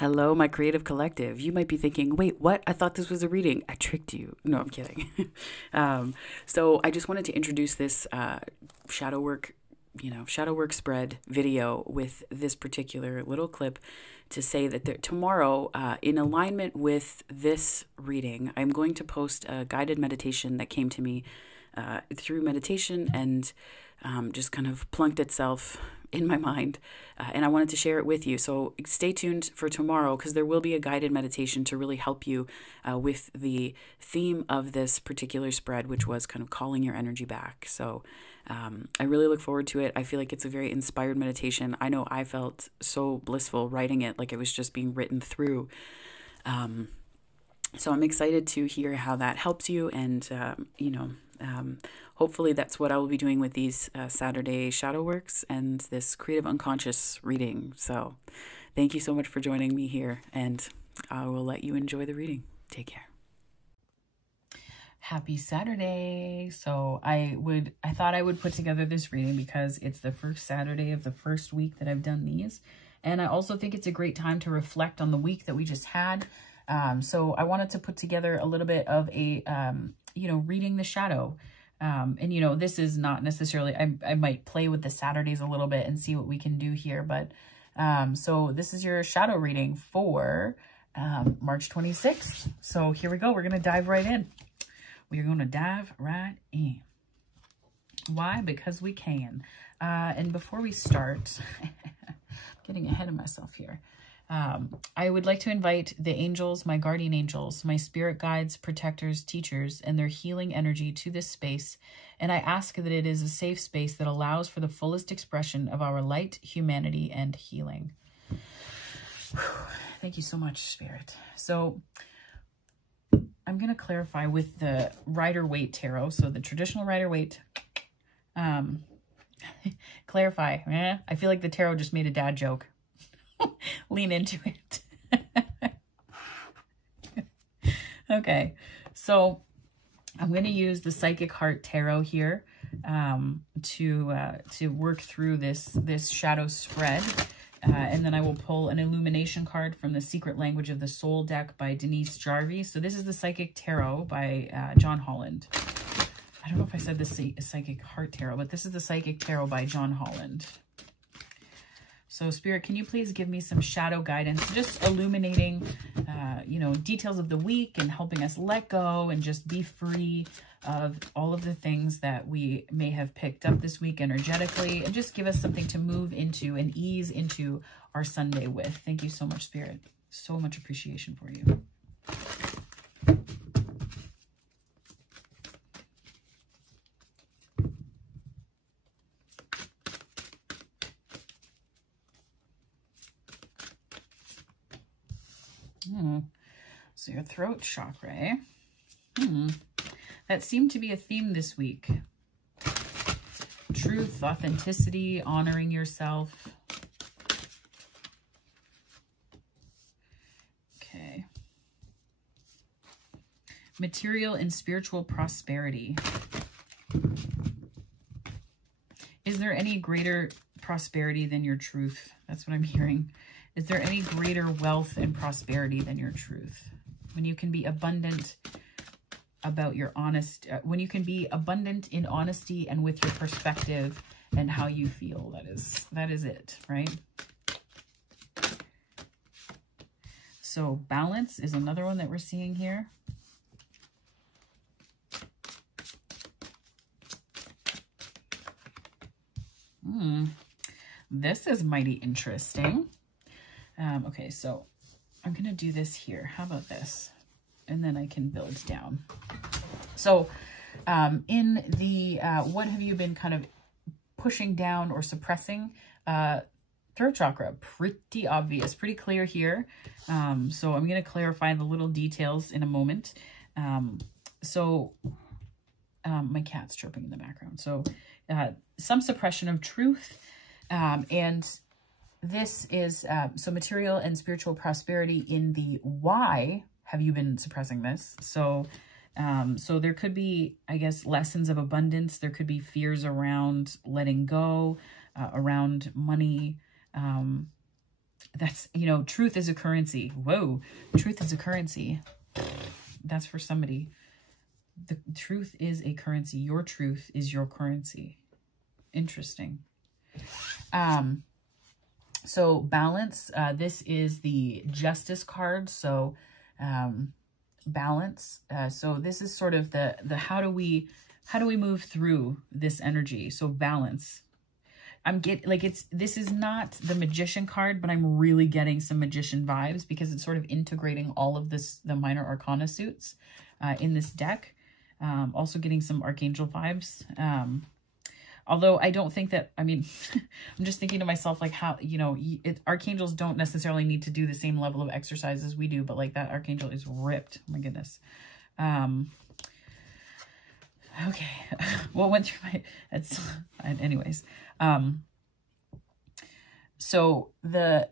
Hello, my creative collective. You might be thinking, wait, what? I thought this was a reading. I tricked you. No, I'm kidding. So I just wanted to introduce this shadow work, shadow work spread video with this particular little clip to say that tomorrow, in alignment with this reading, I'm going to post a guided meditation that came to me through meditation and just kind of plunked itself in my mind, and I wanted to share it with you. So stay tuned for tomorrow because there will be a guided meditation to really help you with the theme of this particular spread, which was kind of calling your energy back. So I really look forward to it. I feel like it's a very inspired meditation. I know I felt so blissful writing it, like it was just being written through. So I'm excited to hear how that helps you, and hopefully that's what I will be doing with these Saturday shadow works and this creative unconscious reading. So thank you so much for joining me here, and I will let you enjoy the reading. Take care. Happy Saturday. So I thought I would put together this reading because it's the first Saturday of the first week that I've done these. And I also think it's a great time to reflect on the week that we just had. So I wanted to put together a little bit of a, reading the shadow. And, this is not necessarily, I might play with the Saturdays a little bit and see what we can do here. But so this is your shadow reading for March 26th. So here we go. We're going to dive right in. We're going to dive right in. Why? Because we can. And before we start, I'm getting ahead of myself here. I would like to invite the angels, my guardian angels, my spirit guides, protectors, teachers, and their healing energy to this space. And I ask that it is a safe space that allows for the fullest expression of our light, humanity, and healing. Whew. Thank you so much, Spirit. So I'm going to clarify with the Rider-Waite Tarot. So the traditional Rider-Waite, clarify. I feel like the tarot just made a dad joke. Lean into it. Okay, so I'm going to use the Psychic Heart Tarot here to work through this shadow spread, and then I will pull an illumination card from the Secret Language of the Soul deck by Denise Jarvie. So this is the Psychic Tarot by John Holland. I don't know if I said the Psychic Heart Tarot, but this is the Psychic Tarot by John Holland. So Spirit, can you please give me some shadow guidance, just illuminating, details of the week and helping us let go and just be free of all of the things that we may have picked up this week energetically, and just give us something to move into and ease into our Sunday with. Thank you so much, Spirit. So much appreciation for you. So your throat chakra, that seemed to be a theme this week. Truth, authenticity, honoring yourself. Okay. Material and spiritual prosperity. Is there any greater prosperity than your truth? That's what I'm hearing. Is there any greater wealth and prosperity than your truth? When you can be abundant about your when you can be abundant in honesty and with your perspective and how you feel, that is it, right? So balance is another one that we're seeing here. This is mighty interesting. Okay, so I'm going to do this here. How about this? And then I can build down. So in the what have you been kind of pushing down or suppressing? Throat chakra, pretty obvious, pretty clear here. So I'm going to clarify the little details in a moment. My cat's chirping in the background. So some suppression of truth, and this is, so material and spiritual prosperity in the why have you been suppressing this? So, so there could be, I guess, lessons of abundance. There could be fears around letting go, around money, That's, you know, truth is a currency. Whoa, truth is a currency. That's for somebody. The truth is a currency. Your truth is your currency. Interesting. So balance, this is the Justice card. So, balance. So this is sort of the how do we move through this energy? So balance. This is not the Magician card, but I'm really getting some Magician vibes because it's sort of integrating all of the minor arcana suits in this deck. Also getting some Archangel vibes. Although I don't think that, I mean, I'm just thinking to myself, like, how, you know, Archangels don't necessarily need to do the same level of exercise as we do, but like that Archangel is ripped. Oh my goodness. Okay. What went through anyways. So the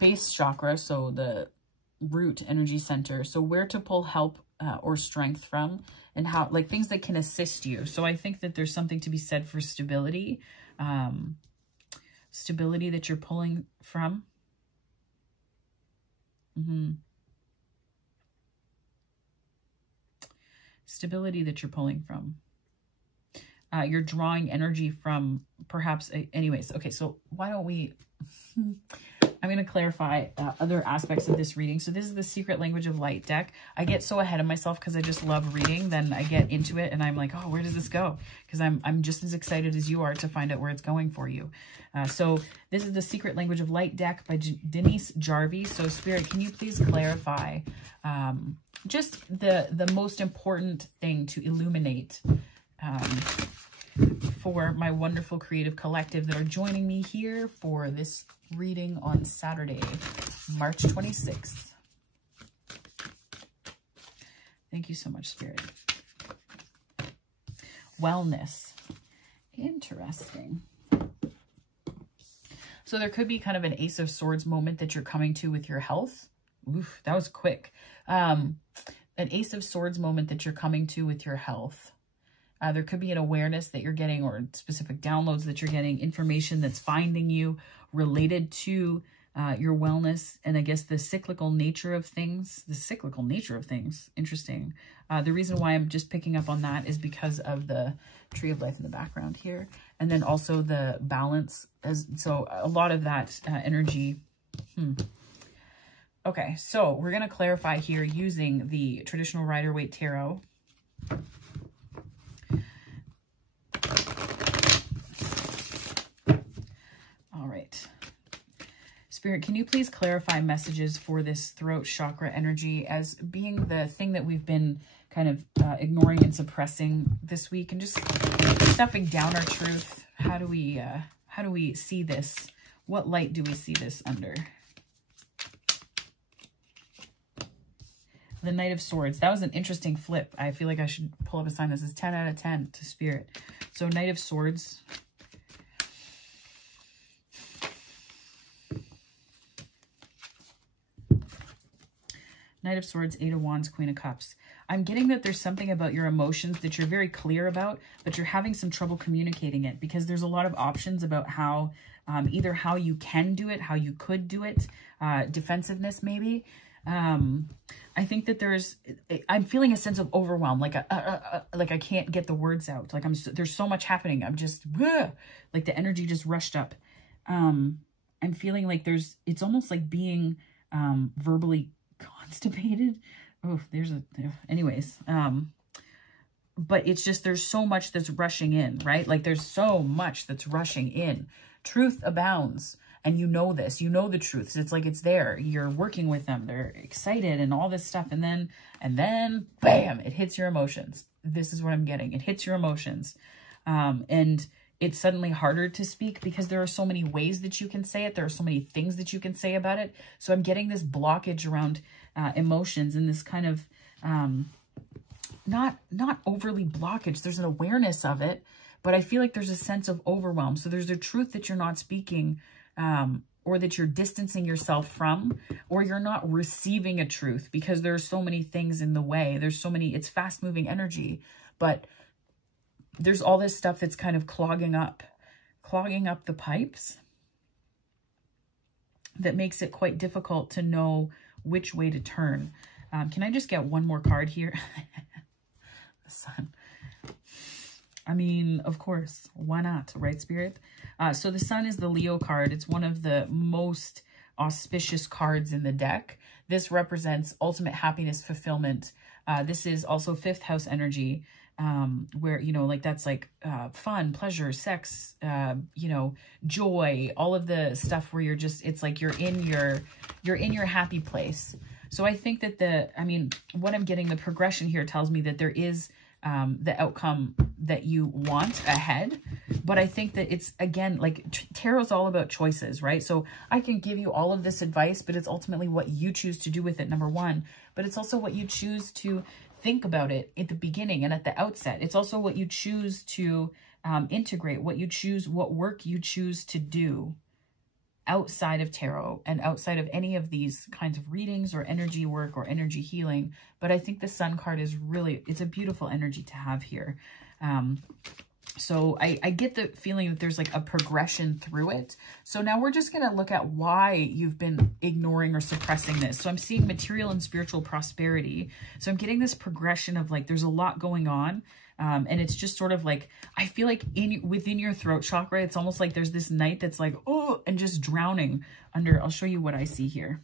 base chakra, so the root energy center, so where to pull help or strength from, and how, like, things that can assist you. So I think that there's something to be said for stability, stability that you're pulling from. Stability that you're pulling from. You're drawing energy from perhaps, anyways. Okay, so why don't we, I'm going to clarify other aspects of this reading. So this is the Secret Language of Light deck. I get so ahead of myself because I just love reading. Then I get into it and I'm like, oh, where does this go? Because I'm just as excited as you are to find out where it's going for you. So this is the Secret Language of Light deck by Denise Jarvie. So Spirit, can you please clarify just the most important thing to illuminate for my wonderful creative collective that are joining me here for this reading on Saturday, March 26th. Thank you so much, Spirit. Wellness. Interesting. So there could be kind of an Ace of Swords moment that you're coming to with your health. Oof, that was quick. An Ace of Swords moment that you're coming to with your health. There could be an awareness that you're getting, or specific downloads that you're getting, information that's finding you related to your wellness, and I guess the cyclical nature of things. Interesting. The reason why I'm just picking up on that is because of the Tree of Life in the background here, and then also the balance. So a lot of that energy. Okay, so we're going to clarify here using the traditional Rider-Waite Tarot. All right. Spirit, can you please clarify messages for this throat chakra energy as being the thing that we've been kind of ignoring and suppressing this week, and just stuffing down our truth? How do we see this? What light do we see this under? The Knight of Swords. That was an interesting flip. I feel like I should pull up a sign that says 10 out of 10 to Spirit. So Knight of Swords. Knight of Swords, Eight of Wands, Queen of Cups. I'm getting that there's something about your emotions that you're very clear about, but you're having some trouble communicating it because there's a lot of options about how, either how you can do it, how you could do it, defensiveness maybe. I think that I'm feeling a sense of overwhelm, like I can't get the words out. Like there's so much happening. I'm just, like the energy just rushed up. I'm feeling like it's almost like being, verbally constipated. Oh, anyways. But it's just, there's so much that's rushing in, right? Like there's so much that's rushing in. Truth abounds. And you know this, you know the truths. It's like it's there. You're working with them. They're excited and all this stuff. And then bam, it hits your emotions. This is what I'm getting. It hits your emotions. And it's suddenly harder to speak because there are so many ways that you can say it. There are so many things that you can say about it. So I'm getting this blockage around emotions, and this kind of, not overly blockage. There's an awareness of it, but I feel like there's a sense of overwhelm. So there's a truth that you're not speaking, or that you're distancing yourself from, or you're not receiving a truth because there's so many things in the way. There's so many, it's fast moving energy, but there's all this stuff that's kind of clogging up the pipes. that makes it quite difficult to know which way to turn. Can I just get one more card here? The Sun. I mean, of course, why not, right, Spirit? So the Sun is the Leo card. It's one of the most auspicious cards in the deck. This represents ultimate happiness, fulfillment. This is also 5th house energy, where, you know, like that's like fun, pleasure, sex, you know, joy, all of the stuff where you're just, it's like you're in your happy place. So I think that what I'm getting, the progression here tells me that there is the outcome that you want ahead. But I think that it's, again, like tarot's all about choices, right? So I can give you all of this advice, but it's ultimately what you choose to do with it, number one. But it's also what you choose to think about it at the beginning and at the outset. It's also what you choose to integrate, what work you choose to do outside of tarot and outside of any of these kinds of readings or energy work or energy healing. But I think the Sun card is really, it's a beautiful energy to have here. So I get the feeling that there's like a progression through it. So now we're just going to look at why you've been ignoring or suppressing this. So I'm seeing material and spiritual prosperity. So I'm getting this progression of like, there's a lot going on. And it's just sort of like, I feel like within your throat chakra, it's almost like there's this night that's like, oh, and just drowning under. I'll show you what I see here.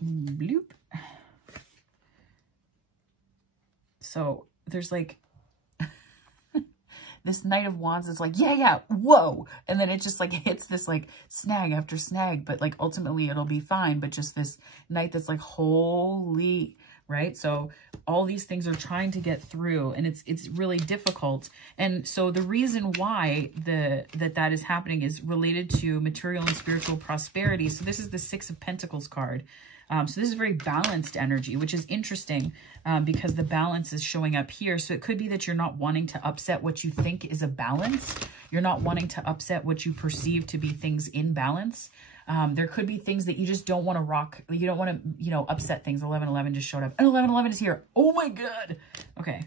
Bloop. So there's like this Knight of Wands is like, yeah, whoa. And then it just like hits this like snag after snag, but like ultimately it'll be fine. But just this night that's like, holy, right? So all these things are trying to get through, and it's really difficult. And so the reason why that is happening is related to material and spiritual prosperity. So this is the 6 of Pentacles card. So this is very balanced energy, which is interesting because the balance is showing up here. So it could be that you're not wanting to upset what you think is a balance. You're not wanting to upset what you perceive to be things in balance. There could be things that you just don't want to rock. You don't want to, you know, upset things. 1111 just showed up. And 1111 is here. Oh my God. Okay.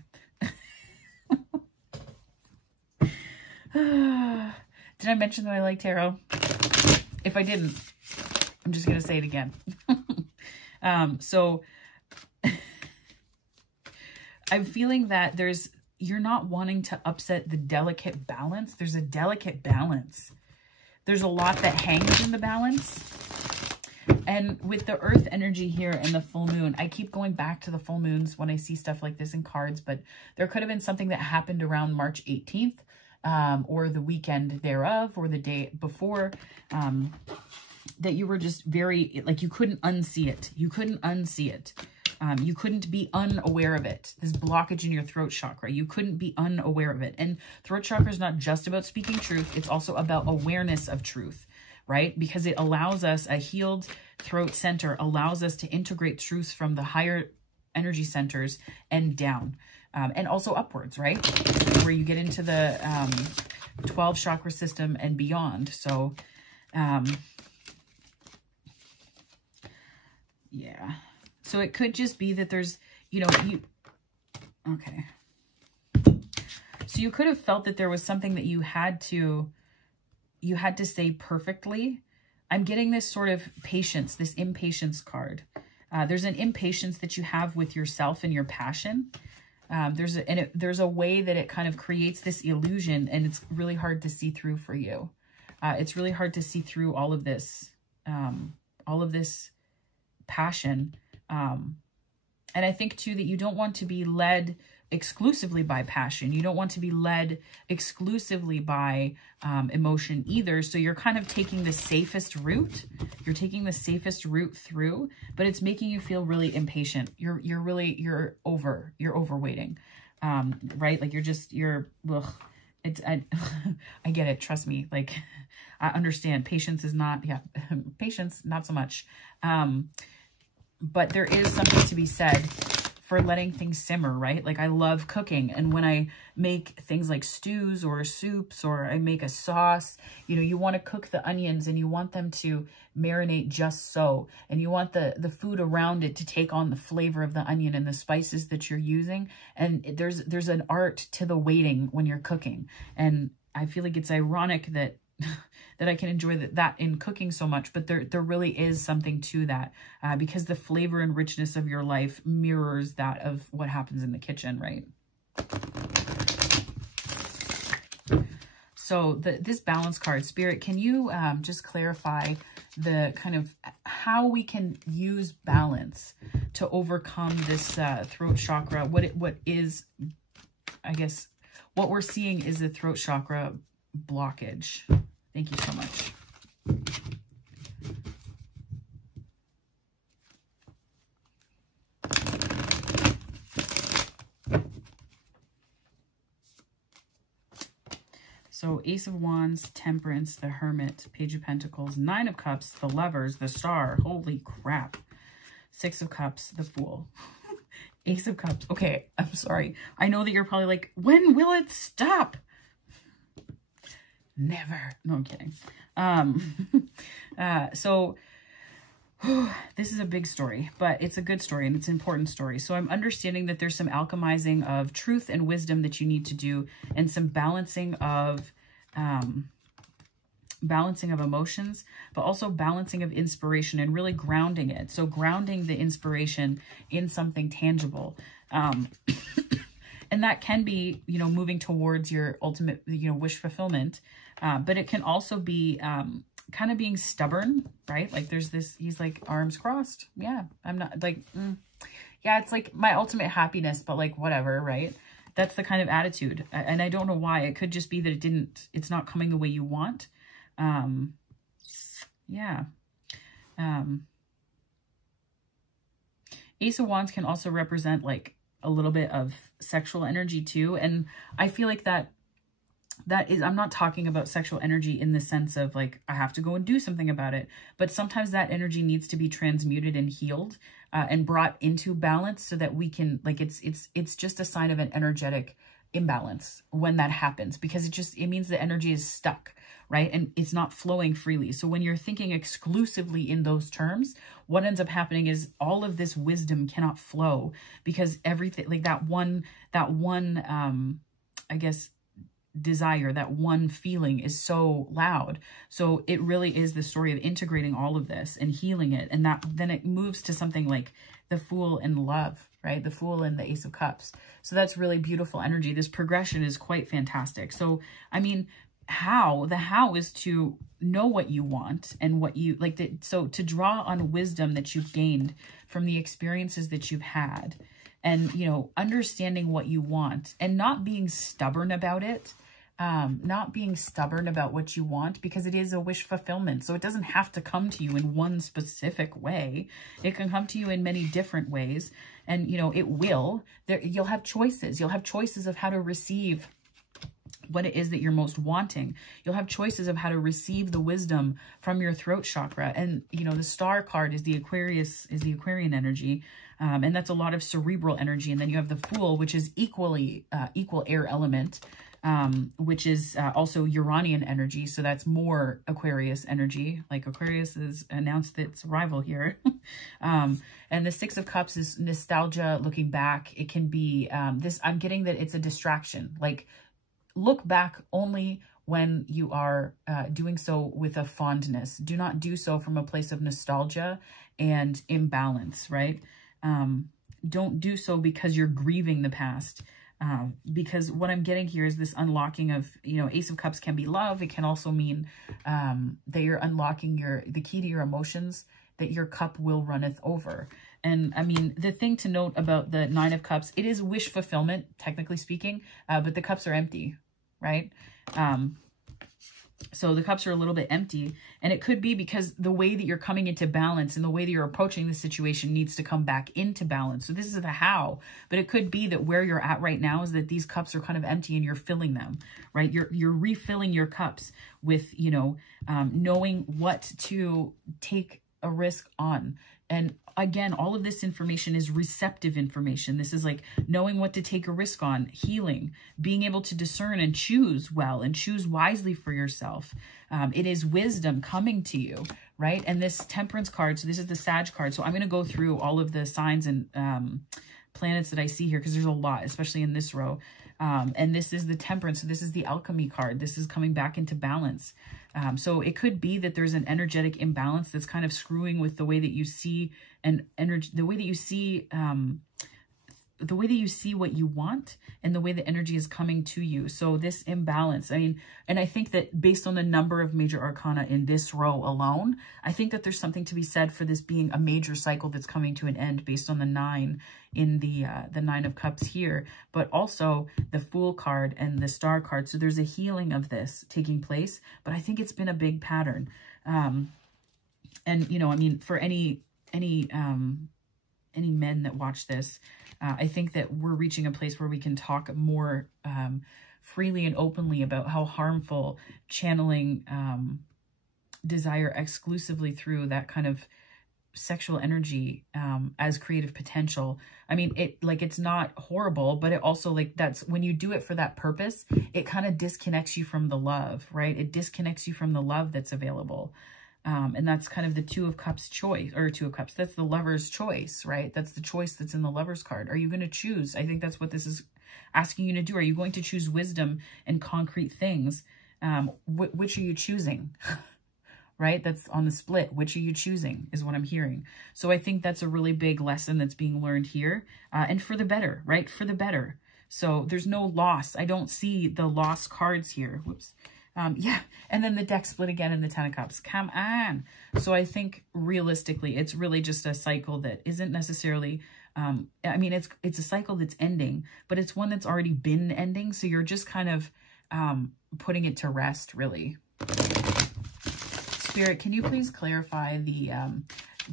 Did I mention that I like tarot? If I didn't, I'm just going to say it again. So I'm feeling that you're not wanting to upset the delicate balance. There's a delicate balance. There's a lot that hangs in the balance. And with the earth energy here and the full moon, I keep going back to the full moons when I see stuff like this in cards, but there could have been something that happened around March 18th, or the weekend thereof, or the day before, that you were just very, like, you couldn't unsee it. You couldn't unsee it. You couldn't be unaware of it. This blockage in your throat chakra, you couldn't be unaware of it. And throat chakra is not just about speaking truth. It's also about awareness of truth, right? Because it allows us, a healed throat center allows us to integrate truths from the higher energy centers and down, and also upwards, right? Where you get into the 12 chakra system and beyond. So, yeah. So it could just be that there's, you know, okay. So you could have felt that there was something that you had to say perfectly. I'm getting this sort of patience, this impatience card. There's an impatience that you have with yourself and your passion. There's a way that it kind of creates this illusion, and it's really hard to see through for you. It's really hard to see through all of this passion. And I think too that you don't want to be led exclusively by passion. You don't want to be led exclusively by emotion either. So you're kind of taking the safest route. You're taking the safest route through, but it's making you feel really impatient. You're overweighting, right? Like I get it. Trust me. Like, I understand patience is not, patience, not so much. But there is something to be said for letting things simmer, right? Like, I love cooking. And when I make things like stews or soups, or I make a sauce, you know, you want to cook the onions and you want them to marinate just so. And you want the food around it to take on the flavor of the onion and the spices that you're using. And there's an art to the waiting when you're cooking. And I feel like it's ironic that that I can enjoy that in cooking so much, but there really is something to that, because the flavor and richness of your life mirrors that of what happens in the kitchen, right? So this balance card, Spirit, can you just clarify the kind of how we can use balance to overcome this throat chakra? What is, I guess, what we're seeing is the throat chakra blockage. Thank you so much. So Ace of Wands, Temperance, the Hermit, Page of Pentacles, Nine of Cups, the Lovers, the Star. Holy crap. Six of Cups, the Fool. Ace of Cups. Okay, I'm sorry. I know that you're probably like, when will it stop? Never. No, I'm kidding. So this is a big story, but it's a good story and it's an important story. So I'm understanding that there's some alchemizing of truth and wisdom that you need to do, and some balancing of emotions, but also balancing of inspiration and really grounding it. So grounding the inspiration in something tangible. And that can be, you know, moving towards your ultimate, you know, wish fulfillment. But it can also be kind of being stubborn, right? Like there's this, he's like arms crossed. Yeah, I'm not like, yeah, it's like my ultimate happiness, but like whatever, right? That's the kind of attitude. And I don't know why. It could just be that it's not coming the way you want. Yeah. Ace of Wands can also represent like a little bit of sexual energy too. And I feel like that is, I'm not talking about sexual energy in the sense of like, I have to go and do something about it, but sometimes that energy needs to be transmuted and healed, and brought into balance so that we can, like, it's just a sign of an energetic imbalance when that happens, because it means the energy is stuck, right? And it's not flowing freely. So when you're thinking exclusively in those terms, what ends up happening is all of this wisdom cannot flow, because everything, like that one, I guess, desire, that one feeling is so loud. So it really is the story of integrating all of this and healing it. And that then it moves to something like the Fool and love, right? The Fool and the Ace of Cups. So that's really beautiful energy. This progression is quite fantastic. So, I mean, the how is to know what you want and what you like. So to draw on wisdom that you've gained from the experiences that you've had, and, you know, understanding what you want and not being stubborn about it. Not being stubborn about what you want, because it is a wish fulfillment. So it doesn't have to come to you in one specific way. It can come to you in many different ways. And, you know, it will. You'll have choices. You'll have choices of how to receive what it is that you're most wanting. You'll have choices of how to receive the wisdom from your throat chakra. And, you know, the Star card is the Aquarian energy. And that's a lot of cerebral energy. And then you have the Fool, which is equal air element, which is also Uranian energy. So that's more Aquarius energy. Like Aquarius has announced its arrival here. And the Six of Cups is nostalgia, looking back. It can be I'm getting that it's a distraction. Like, look back only when you are doing so with a fondness. Do not do so from a place of nostalgia and imbalance, right? Don't do so because you're grieving the past. Because what I'm getting here is this unlocking of, you know, Ace of Cups can be love. It can also mean that you're unlocking the key to your emotions, that your cup will runneth over. And I mean, the thing to note about the Nine of Cups, it is wish fulfillment, technically speaking, but the cups are empty, right? So the cups are a little bit empty, and it could be because the way that you're coming into balance and the way that you're approaching the situation needs to come back into balance. So this is the how, but it could be that where you're at right now is that these cups are kind of empty and you're filling them, right? You're refilling your cups with, you know, knowing what to take a risk on. And again, all of this information is receptive information. This is like knowing what to take a risk on, healing, being able to discern and choose well and choose wisely for yourself. It is wisdom coming to you, right? And this Temperance card, so this is the Sag card. So I'm going to go through all of the signs and planets that I see here, because there's a lot, especially in this row. And this is the Temperance. So this is the Alchemy card. This is coming back into balance. So it could be that there's an energetic imbalance that's kind of screwing with the way that you see and energy, the way that you see what you want and the way the energy is coming to you. So this imbalance, I mean, and I think that based on the number of major arcana in this row alone, I think that there's something to be said for this being a major cycle that's coming to an end based on the 9 in the 9 of Cups here, but also the Fool card and the Star card. So there's a healing of this taking place, but I think it's been a big pattern. And, you know, I mean, for any men that watch this, I think that we're reaching a place where we can talk more freely and openly about how harmful channeling desire exclusively through that kind of sexual energy as creative potential. I mean, it's not horrible, but it also, like, that's when you do it for that purpose, it kind of disconnects you from the love, right? It disconnects you from the love that's available. And that's kind of the 2 of Cups choice, or 2 of Cups. That's the Lover's choice, right? That's the choice that's in the Lover's card. Are you going to choose? I think that's what this is asking you to do. Are you going to choose wisdom and concrete things? Which are you choosing? Right? That's on the split. Which are you choosing is what I'm hearing. So I think that's a really big lesson that's being learned here. And for the better, right? For the better. So there's no loss. I don't see the loss cards here. Whoops. Yeah, and then the deck split again in the 10 of Cups. Come on. So I think realistically, it's really just a cycle that isn't necessarily, I mean, it's a cycle that's ending, but it's one that's already been ending. So you're just kind of putting it to rest, really. Spirit, can you please clarify the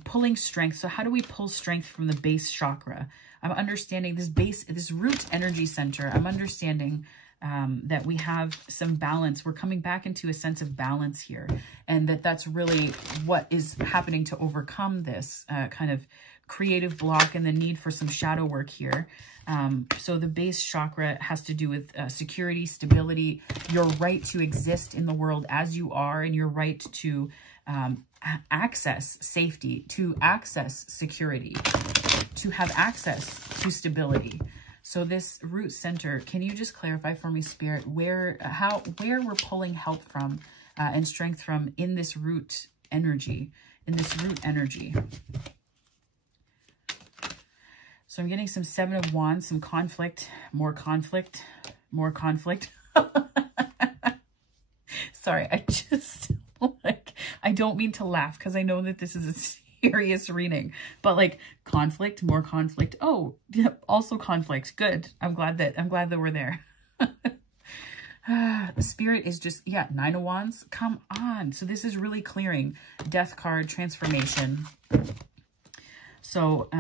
pulling strength? So how do we pull strength from the base chakra? I'm understanding this root energy center. I'm understanding that we have some balance. We're coming back into a sense of balance here, and that's really what is happening to overcome this kind of creative block and the need for some shadow work here. So the base chakra has to do with security, stability, your right to exist in the world as you are, and your right to access safety, to access security, to have access to stability. So this root center, can you just clarify for me, Spirit, where we're pulling help from and strength from in this root energy, So I'm getting some 7 of Wands, some conflict, more conflict, more conflict. Sorry, I just, I don't mean to laugh because I know that this is a serious reading, but like conflict, more conflict. Oh, yeah, also conflict. Good. I'm glad that we're there. The Spirit is just, yeah, 9 of Wands. Come on. So this is really clearing. Death card, transformation. So,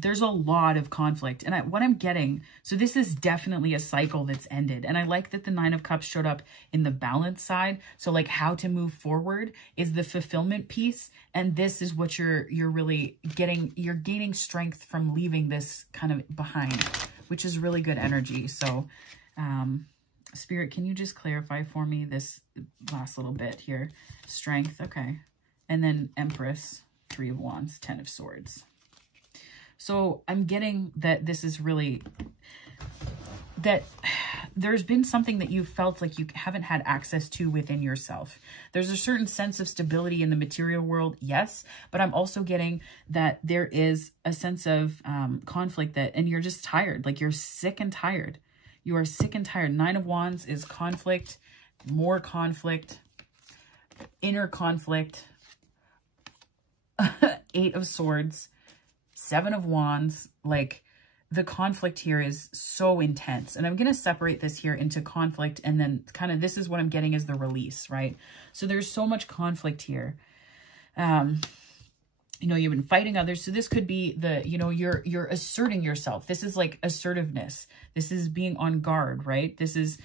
there's a lot of conflict. And what I'm getting, so this is definitely a cycle that's ended. And I like that the 9 of Cups showed up in the balance side. So like how to move forward is the fulfillment piece. And this is what you're really getting, you're gaining strength from leaving this kind of behind, which is really good energy. So, Spirit, can you just clarify for me this last little bit here? Strength. Okay. And then Empress, 3 of Wands, 10 of Swords. So I'm getting that this is really, that there's been something that you felt like you haven't had access to within yourself. There's a certain sense of stability in the material world, yes, but I'm also getting that there is a sense of conflict and you're just tired, like you're sick and tired. You are sick and tired. 9 of Wands is conflict, more conflict, inner conflict, 8 of Swords, 7 of Wands. Like the conflict here is so intense. And I'm going to separate this here into conflict. And then kind of, this is what I'm getting as the release, right? So there's so much conflict here. You know, you've been fighting others. So this could be the, you know, you're asserting yourself. This is like assertiveness. This is being on guard, right? This is,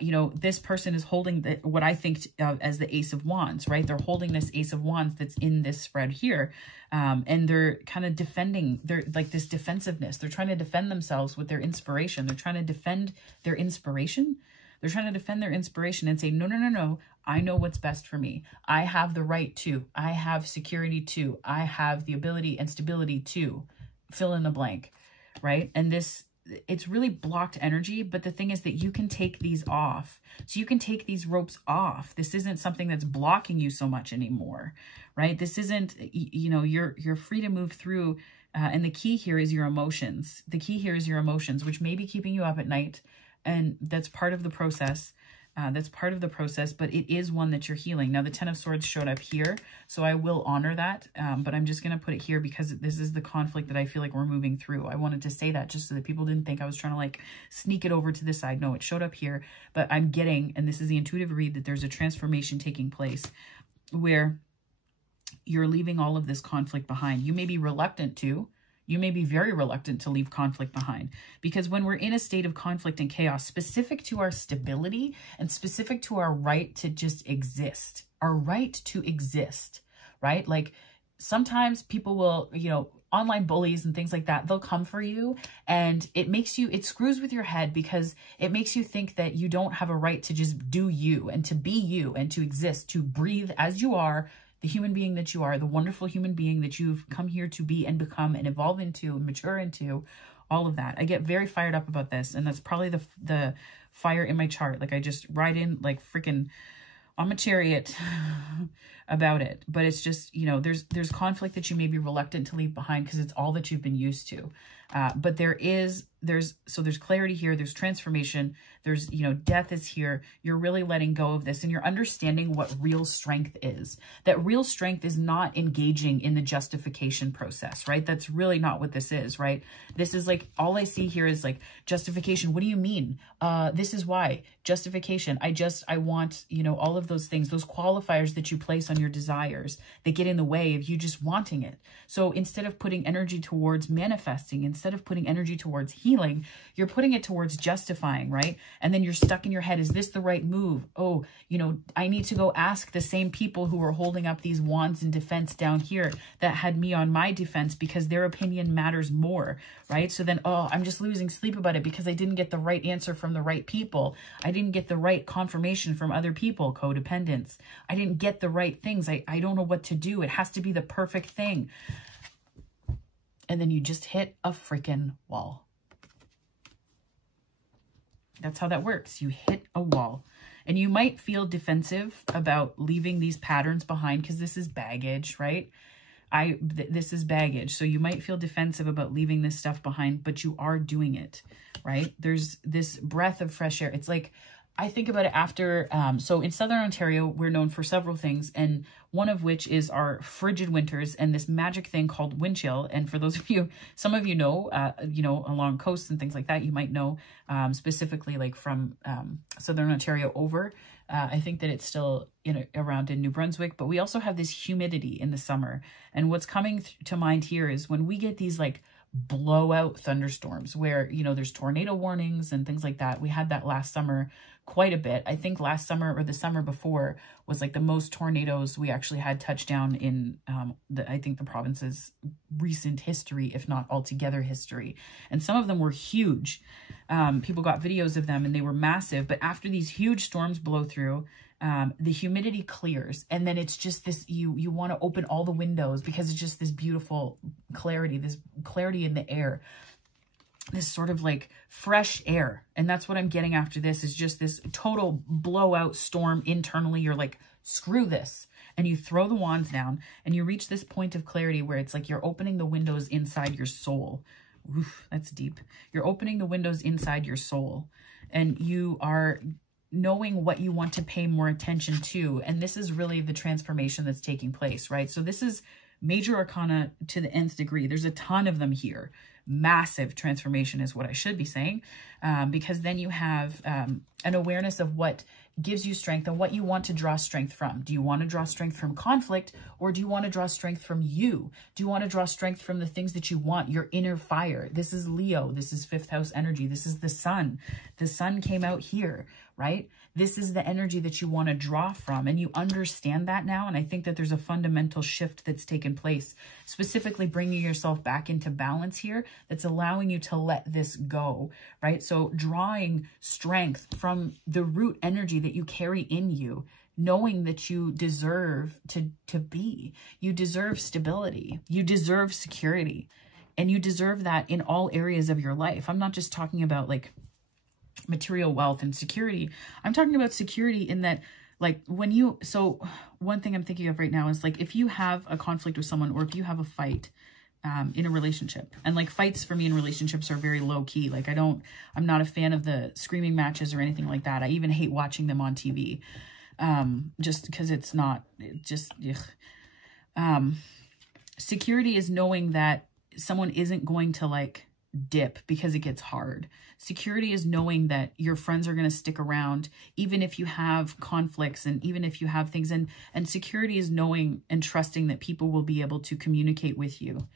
you know, this person is holding what I think of as the Ace of Wands, right? They're holding this Ace of Wands that's in this spread here. And they're kind of defending, they're like this defensiveness. They're trying to defend themselves with their inspiration. They're trying to defend their inspiration. They're trying to defend their inspiration and say, no, no, no, no. I know what's best for me. I have the right to. I have security to. I have the ability and stability to fill in the blank, right? And this it's really blocked energy. But the thing is that you can take these off. So you can take these ropes off. This isn't something that's blocking you so much anymore, right? This isn't, you know, you're free to move through. And the key here is your emotions. The key here is your emotions, which may be keeping you up at night. And that's part of the process. But it is one that you're healing. Now, the Ten of Swords showed up here, so I will honor that, but I'm just going to put it here because this is the conflict that I feel like we're moving through. I wanted to say that just so that people didn't think I was trying to like sneak it over to this side. No, it showed up here, but I'm getting, and this is the intuitive read, that there's a transformation taking place where you're leaving all of this conflict behind. You may be reluctant to. You may be very reluctant to leave conflict behind, because when we're in a state of conflict and chaos, specific to our stability and specific to our right to just exist, our right to exist, right? Like sometimes people will, you know, online bullies and things like that, they'll come for you, and it makes you, it screws with your head because it makes you think that you don't have a right to just do you and to be you and to exist, to breathe as you are, the human being that you are, the wonderful human being that you've come here to be and become and evolve into and mature into, all of that. I get very fired up about this, and that's probably the fire in my chart. Like I just ride in like freaking on my chariot about it. But it's just, you know, there's conflict that you may be reluctant to leave behind because it's all that you've been used to. But there's clarity here, there's transformation, there's, you know, death is here. You're really letting go of this, and you're understanding what real strength is. That real strength is not engaging in the justification process, right? That's really not what this is, right? This is like, all I see here is like justification. What do you mean? This is why. Justification. I want, you know, all of those things, those qualifiers that you place on your desires that get in the way of you just wanting it. So instead of putting energy towards manifesting, instead of putting energy towards healing, you're putting it towards justifying, right? And then you're stuck in your head. Is this the right move? Oh, you know, I need to go ask the same people who are holding up these wands in defense down here that had me on my defense because their opinion matters more, right? So then, oh, I'm just losing sleep about it because I didn't get the right answer from the right people. I didn't get the right confirmation from other people, codependence. I didn't get the right things. I don't know what to do. It has to be the perfect thing. And then you just hit a freaking wall. That's how that works. You hit a wall. And you might feel defensive about leaving these patterns behind because this is baggage, right? This is baggage. So you might feel defensive about leaving this stuff behind, but you are doing it, right? There's this breath of fresh air. It's like, I think about it after, so in Southern Ontario, we're known for several things, and one of which is our frigid winters and this magic thing called wind chill. And for those of you, some of you know, along coasts and things like that, you might know specifically like from Southern Ontario over. I think that it's still around in New Brunswick, but we also have this humidity in the summer. And what's coming to mind here is when we get these like blowout thunderstorms where, you know, there's tornado warnings and things like that. We had that last summer quite a bit. I think last summer or the summer before was like the most tornadoes we actually had touchdown in I think the province's recent history, if not altogether history. And some of them were huge. People got videos of them and they were massive. But after these huge storms blow through, the humidity clears, and then it's just this, you want to open all the windows because it's just this beautiful clarity, this clarity in the air, this sort of like fresh air. And that's what I'm getting after this, is just this total blowout storm internally. You're like, screw this. And you throw the wands down and you reach this point of clarity where it's like you're opening the windows inside your soul. Oof, that's deep. You're opening the windows inside your soul, and you are knowing what you want to pay more attention to. And this is really the transformation that's taking place, right? So this is major arcana to the nth degree. There's a ton of them here. Massive transformation is what I should be saying, because then you have an awareness of what gives you strength and what you want to draw strength from. Do you want to draw strength from conflict, or do you want to draw strength from you? Do you want to draw strength from the things that you want, your inner fire? This is Leo. This is 5th house energy. This is the sun. The sun came out here, right? This is the energy that you want to draw from, and you understand that now. And I think that there's a fundamental shift that's taken place, specifically bringing yourself back into balance here, that's allowing you to let this go, right? So drawing strength from the root energy that you carry in you, knowing that you deserve to be. You deserve stability. You deserve security. And you deserve that in all areas of your life. I'm not just talking about like material wealth and security. I'm talking about security in that, like, when you, so one thing I'm thinking of right now is like, if you have a conflict with someone, or if you have a fight in a relationship, and like fights for me in relationships are very low key. Like I'm not a fan of the screaming matches or anything like that. I even hate watching them on TV. Just because it's not, security is knowing that someone isn't going to like dip because it gets hard. Security is knowing that your friends are going to stick around, even if you have conflicts and even if you have things. And security is knowing and trusting that people will be able to communicate with you,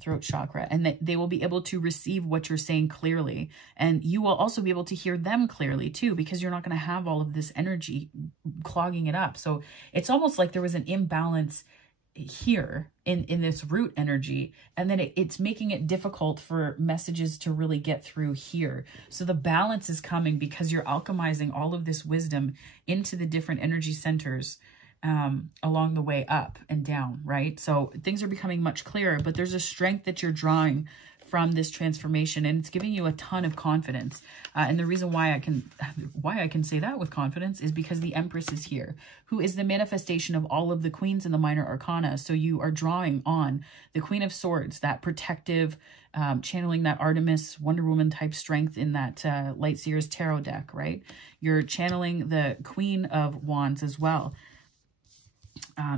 throat chakra, and that they will be able to receive what you're saying clearly. And you will also be able to hear them clearly too, because you're not going to have all of this energy clogging it up. So it's almost like there was an imbalance here in this root energy, and then it's making it difficult for messages to really get through here. So the balance is coming because you're alchemizing all of this wisdom into the different energy centers along the way up and down, right? So things are becoming much clearer, but there's a strength that you're drawing from this transformation, and it's giving you a ton of confidence. And the reason why I can say that with confidence is because the Empress is here, who is the manifestation of all of the queens in the minor arcana. So you are drawing on the Queen of Swords, that protective, channeling that Artemis, Wonder Woman type strength in that Light Seers Tarot deck, right? You're channeling the Queen of Wands as well.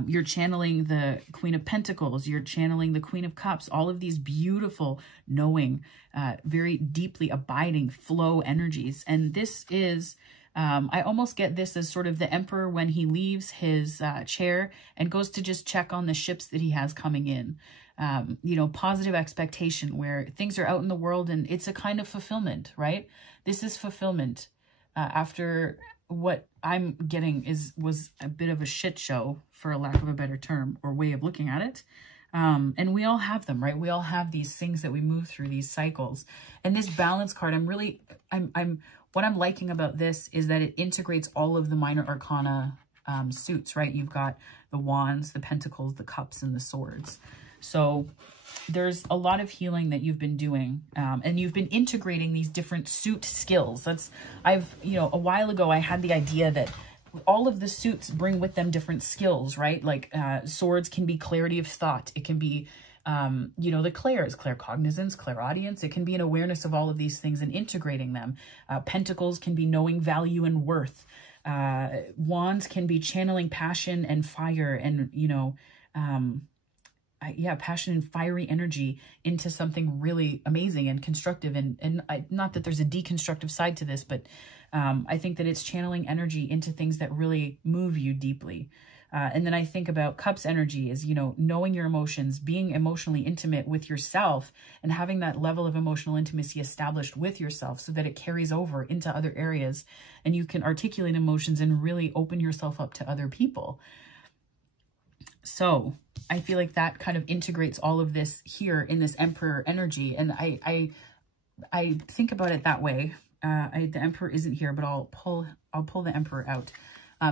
You're channeling the Queen of Pentacles, you're channeling the Queen of Cups, all of these beautiful, knowing, very deeply abiding flow energies. And this is, I almost get this as sort of the Emperor when he leaves his chair and goes to just check on the ships that he has coming in. You know, positive expectation where things are out in the world and it's a kind of fulfillment, right? This is fulfillment after what I'm getting was a bit of a shit show, for a lack of a better term or way of looking at it. And we all have them, right? We all have these things that we move through, these cycles. And this balance card, what I'm liking about this is that it integrates all of the minor arcana suits, right? You've got the wands, the pentacles, the cups, and the swords. So there's a lot of healing that you've been doing, and you've been integrating these different suit skills. You know, a while ago, I had the idea that all of the suits bring with them different skills, right? Like swords can be clarity of thought. It can be, you know, the claircognizance, clairaudience. It can be an awareness of all of these things and integrating them. Pentacles can be knowing value and worth. Wands can be channeling passion and fire and, you know, passion and fiery energy into something really amazing and constructive. And not that there's a deconstructive side to this, but I think that it's channeling energy into things that really move you deeply. And then I think about Cups energy is, you know, knowing your emotions, being emotionally intimate with yourself and having that level of emotional intimacy established with yourself so that it carries over into other areas and you can articulate emotions and really open yourself up to other people. So I feel like that kind of integrates all of this here in this Emperor energy. And I think about it that way. The Emperor isn't here, but I'll pull the Emperor out.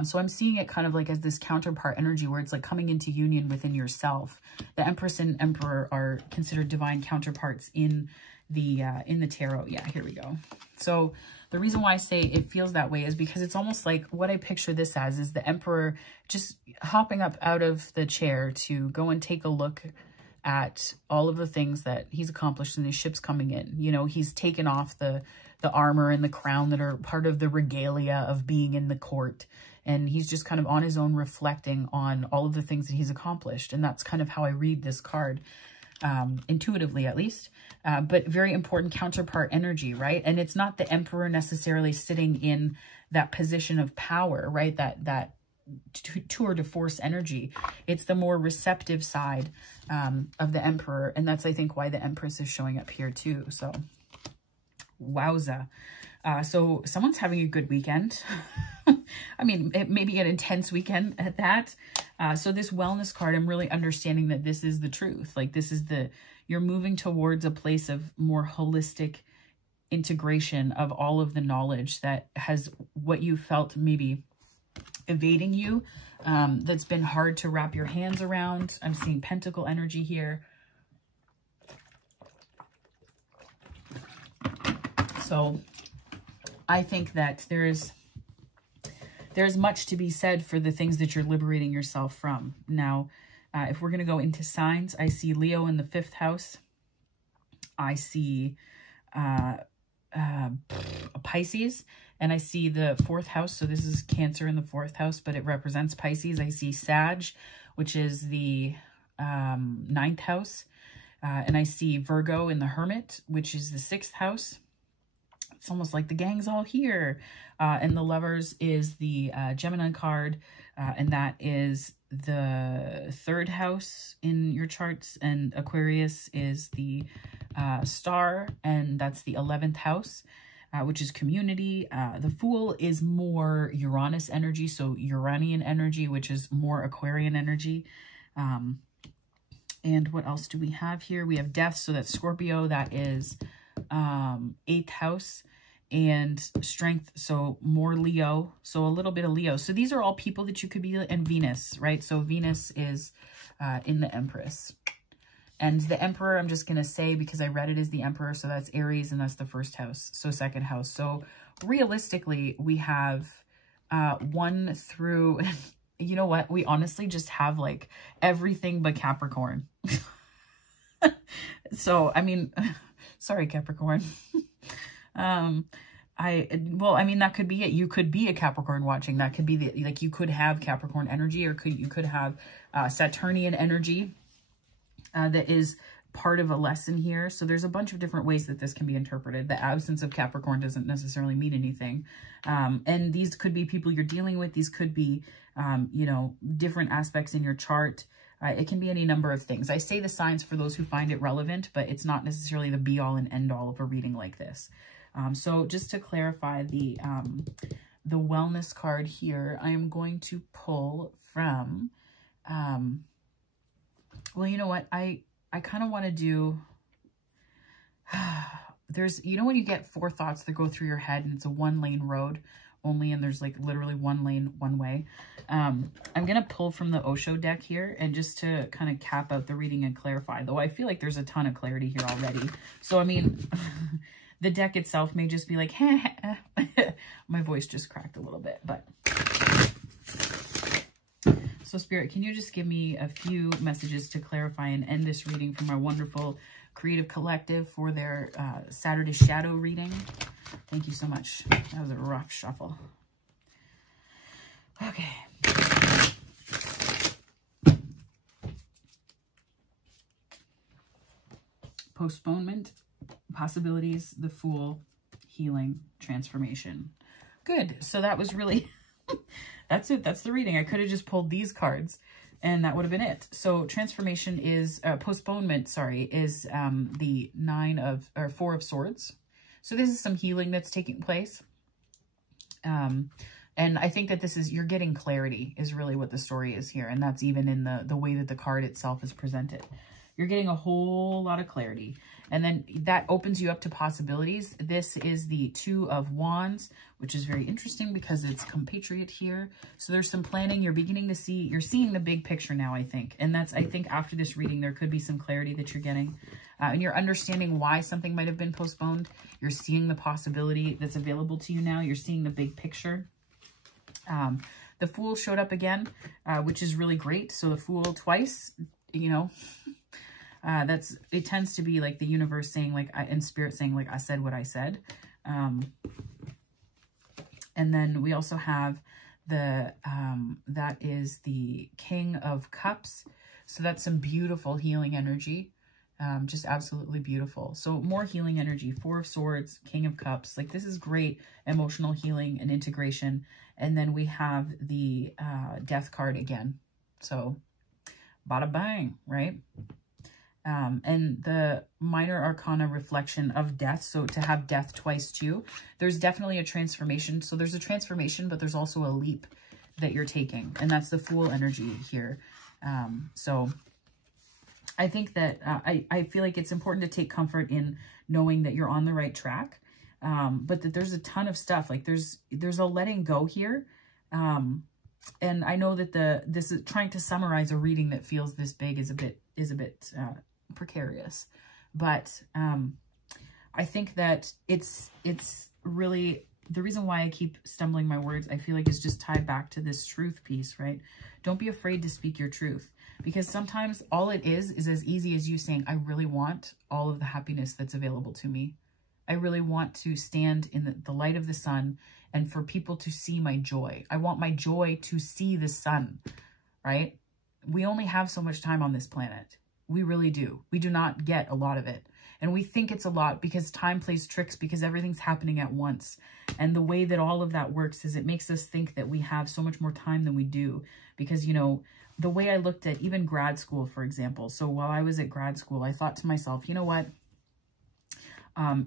So I'm seeing it kind of like as this counterpart energy where it's like coming into union within yourself. The Empress and Emperor are considered divine counterparts in the tarot. Yeah, here we go. So the reason why I say it feels that way is because it's almost like what I picture this as is the Emperor just hopping up out of the chair to go and take a look at all of the things that he's accomplished and his ship's coming in. You know, he's taken off the armor and the crown that are part of the regalia of being in the court. And he's just kind of on his own reflecting on all of the things that he's accomplished. And that's kind of how I read this card, intuitively at least. But very important counterpart energy, right? And it's not the Emperor necessarily sitting in that position of power, right? That tour de force energy. It's the more receptive side of the Emperor. And that's, I think, why the Empress is showing up here too. So, wowza. So someone's having a good weekend. I mean, maybe an intense weekend at that. So this wellness card, I'm really understanding that this is the truth. Like this is you're moving towards a place of more holistic integration of all of the knowledge that has what you felt maybe evading you. That's been hard to wrap your hands around. I'm seeing pentacle energy here. So I think that there's much to be said for the things that you're liberating yourself from. Now, if we're going to go into signs, I see Leo in the 5th house. I see Pisces, and I see the 4th house. So this is Cancer in the 4th house, but it represents Pisces. I see Sag, which is the 9th house. And I see Virgo in the Hermit, which is the 6th house. It's almost like the gang's all here. And the Lovers is the Gemini card, and that is the 3rd house in your charts. And Aquarius is the Star, and that's the 11th house, which is community. The Fool is more Uranus energy, so Uranian energy, which is more Aquarian energy. And what else do we have here? We have Death, so that's Scorpio. That is 8th house. And Strength, so more Leo, so a little bit of Leo. So these are all people that you could be, and Venus, right? So Venus is in the Empress. And the Emperor, I'm just going to say, because I read it as the Emperor, so that's Aries, and that's the 1st house, so 2nd house. So realistically, we have 1 through, you know what? We honestly just have like everything but Capricorn. So, I mean, sorry, Capricorn. Well, I mean, that could be it. You could be a Capricorn watching. That could be the, like, you could have Capricorn energy, or you could have Saturnian energy that is part of a lesson here. So there's a bunch of different ways that this can be interpreted. The absence of Capricorn doesn't necessarily mean anything. And these could be people you're dealing with. These could be, you know, different aspects in your chart. It can be any number of things. I say the signs for those who find it relevant, but it's not necessarily the be-all and end-all of a reading like this. So just to clarify the wellness card here, I am going to pull from, well, you know what? I kind of want to do, there's, you know, when you get 4 thoughts that go through your head and it's a 1-lane road only, and there's like literally 1 lane, 1 way. I'm going to pull from the Osho deck here, and just to kind of cap out the reading and clarify, though I feel like there's a ton of clarity here already. So, I mean, the deck itself may just be like, my voice just cracked a little bit, but. So Spirit, can you just give me a few messages to clarify and end this reading from our wonderful creative collective for their Saturday shadow reading? Thank you so much. That was a rough shuffle. Okay. Postponement, possibilities, the Fool, healing, transformation. Good. So that was really, that's it. That's the reading. I could have just pulled these cards and that would have been it. So transformation is, postponement, sorry, is the 4 of Swords. So this is some healing that's taking place. And I think that this is, you're getting clarity is really what the story is here. And that's even in the way that the card itself is presented. You're getting a whole lot of clarity. And then that opens you up to possibilities. This is the 2 of Wands, which is very interesting because it's compatriot here. So there's some planning. You're beginning to see, you're seeing the big picture now, I think. And that's, I think after this reading, there could be some clarity that you're getting. And you're understanding why something might have been postponed. You're seeing the possibility that's available to you now. You're seeing the big picture. The Fool showed up again, which is really great. So the Fool twice, you know, it tends to be like the universe saying, like, and Spirit saying, like, I said what I said. And then we also have the, that is the King of Cups. So that's some beautiful healing energy. Just absolutely beautiful. So more healing energy, 4 of Swords, King of Cups. Like, this is great emotional healing and integration. And then we have the Death card again. So bada bang, right? And the minor arcana reflection of death. So to have death twice too, there's definitely a transformation. So there's a transformation, but there's also a leap that you're taking. And that's the Fool energy here. So I think that I feel like it's important to take comfort in knowing that you're on the right track. But that there's a ton of stuff. Like there's a letting go here. And I know that this is trying to summarize a reading that feels this big is a bit precarious, but I think that it's really, the reason why I keep stumbling my words, I feel like is just tied back to this truth piece, right? Don't be afraid to speak your truth, because sometimes all it is as easy as you saying, I really want all of the happiness that's available to me. I really want to stand in the light of the sun and for people to see my joy. I want my joy to see the sun, right? We only have so much time on this planet. We really do. We do not get a lot of it. And we think it's a lot because time plays tricks, because everything's happening at once. And the way that all of that works is it makes us think that we have so much more time than we do. Because, you know, the way I looked at even grad school, for example. So while I was at grad school, I thought to myself, you know what?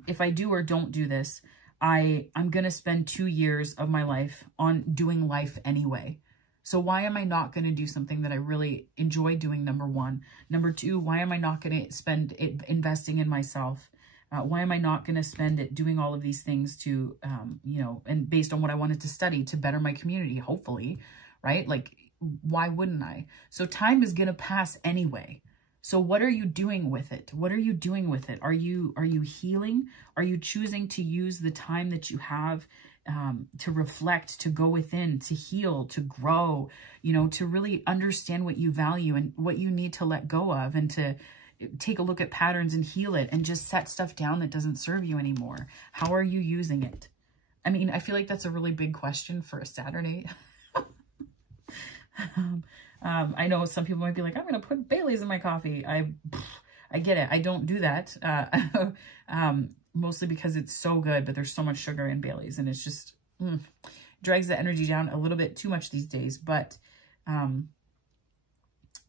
If I do or don't do this, I'm going to spend 2 years of my life on doing life anyway. So why am I not going to do something that I really enjoy doing, number one? Number two, why am I not going to spend it investing in myself? Why am I not going to spend it doing all of these things to, you know, and based on what I wanted to study to better my community, hopefully, right? Like, why wouldn't I? So time is going to pass anyway. So what are you doing with it? What are you doing with it? Are you healing? Are you choosing to use the time that you have to reflect, to go within, to heal, to grow, you know, to really understand what you value and what you need to let go of, and to take a look at patterns and heal it and just set stuff down that doesn't serve you anymore? How are you using it? I mean, I feel like that's a really big question for a Saturday. I know some people might be like, I'm going to put Bailey's in my coffee. I get it. I don't do that. Mostly because it's so good, but there's so much sugar in Bailey's, and it's just drags the energy down a little bit too much these days. But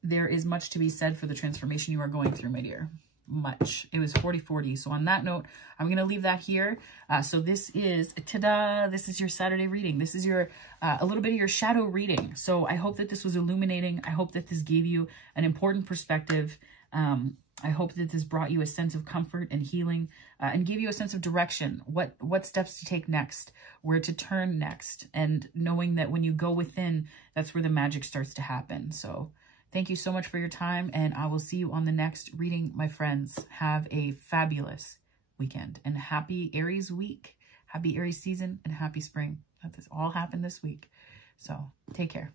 there is much to be said for the transformation you are going through, my dear. Much. It was 40-40. So on that note, I'm going to leave that here. So this is, ta-da, this is your Saturday reading. This is your, a little bit of your shadow reading. So I hope that this was illuminating. I hope that this gave you an important perspective. I hope that this brought you a sense of comfort and healing, and gave you a sense of direction, what steps to take next, where to turn next, and knowing that when you go within, that's where the magic starts to happen. So thank you so much for your time, and I will see you on the next reading, my friends. Have a fabulous weekend, and happy Aries week, happy Aries season, and happy spring. Let this all happen this week. So take care.